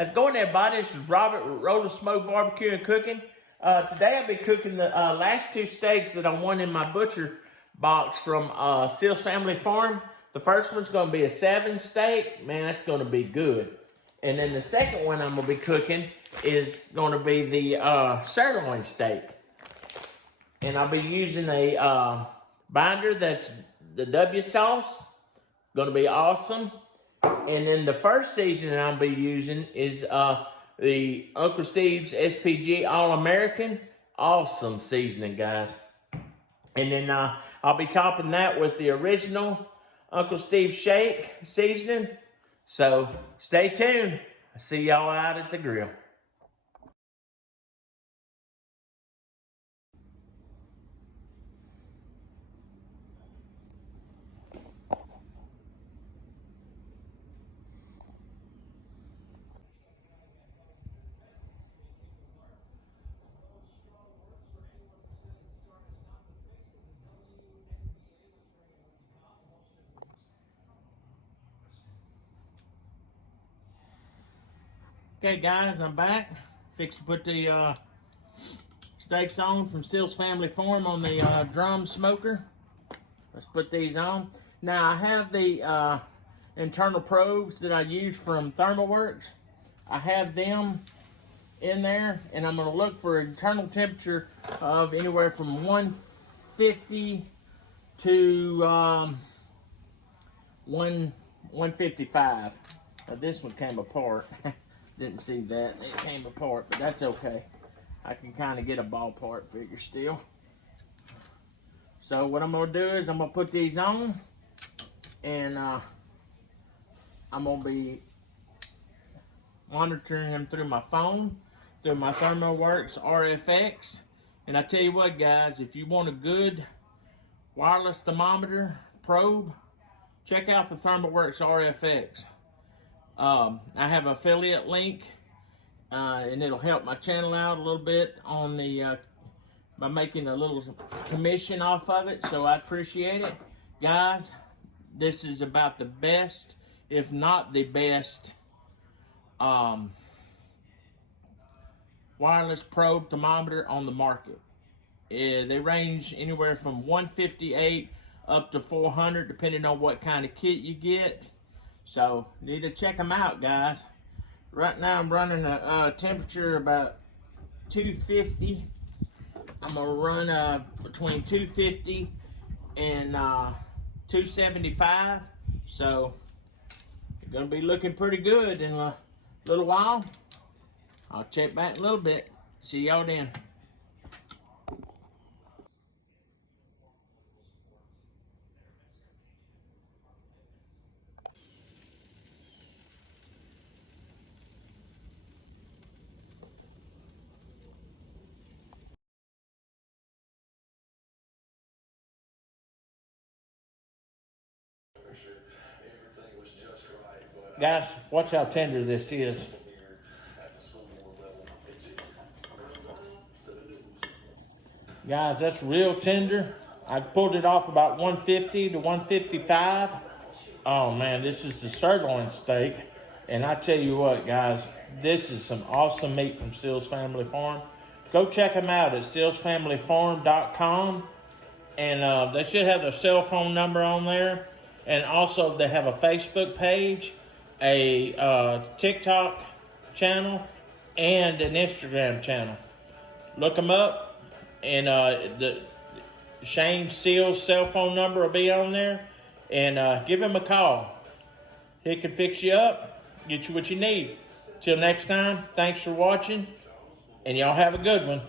How's it going, everybody? This is Robert with Roller Smoke Barbecue and Cooking. Today I'll be cooking the last two steaks that I won in my butcher box from Seals Family Farm. The first one's going to be a 7 steak. Man, that's going to be good. And then the second one I'm going to be cooking is going to be the sirloin steak. And I'll be using a binder that's the W sauce. Going to be awesome. And then the first seasoning I'll be using is the Uncle Steve's SPG All-American. Awesome seasoning, guys. And then I'll be topping that with the original Uncle Steve's Shake seasoning. So stay tuned. I'll see y'all out at the grill. Okay, guys, I'm back. Fixed to put the steaks on from Seals Family Farm on the drum smoker. Let's put these on. Now, I have the internal probes that I use from ThermalWorks. I have them in there, and I'm going to look for internal temperature of anywhere from 150 to 155. Now, this one came apart. Didn't see that. It came apart, but that's okay. I can kind of get a ballpark figure still. So what I'm going to do is I'm going to put these on, and I'm going to be monitoring them through my phone, through my ThermalWorks RFX. And I tell you what, guys, if you want a good wireless thermometer probe, check out the ThermalWorks RFX. I have an affiliate link, and it'll help my channel out a little bit on the by making a little commission off of it, so I appreciate it. Guys, this is about the best, if not the best, wireless probe thermometer on the market. They range anywhere from 158 up to 400, depending on what kind of kit you get. So, need to check them out, guys. Right now, I'm running a temperature about 250. I'm going to run between 250 and 275. So, it's going to be looking pretty good in a little while. I'll check back a little bit. See y'all then. Guys, watch how tender this is. Guys, that's real tender. I pulled it off about 150 to 155. Oh man, this is the sirloin steak. And I tell you what, guys, this is some awesome meat from Seals Family Farm. Go check them out at sealsfamilyfarm.com. And they should have their cell phone number on there. And also they have a Facebook page, a TikTok channel, and an Instagram channel. Look them up, and the Shane Seals cell phone number will be on there, and give him a call. He can fix you up, get you what you need. Till next time, thanks for watching, and y'all have a good one.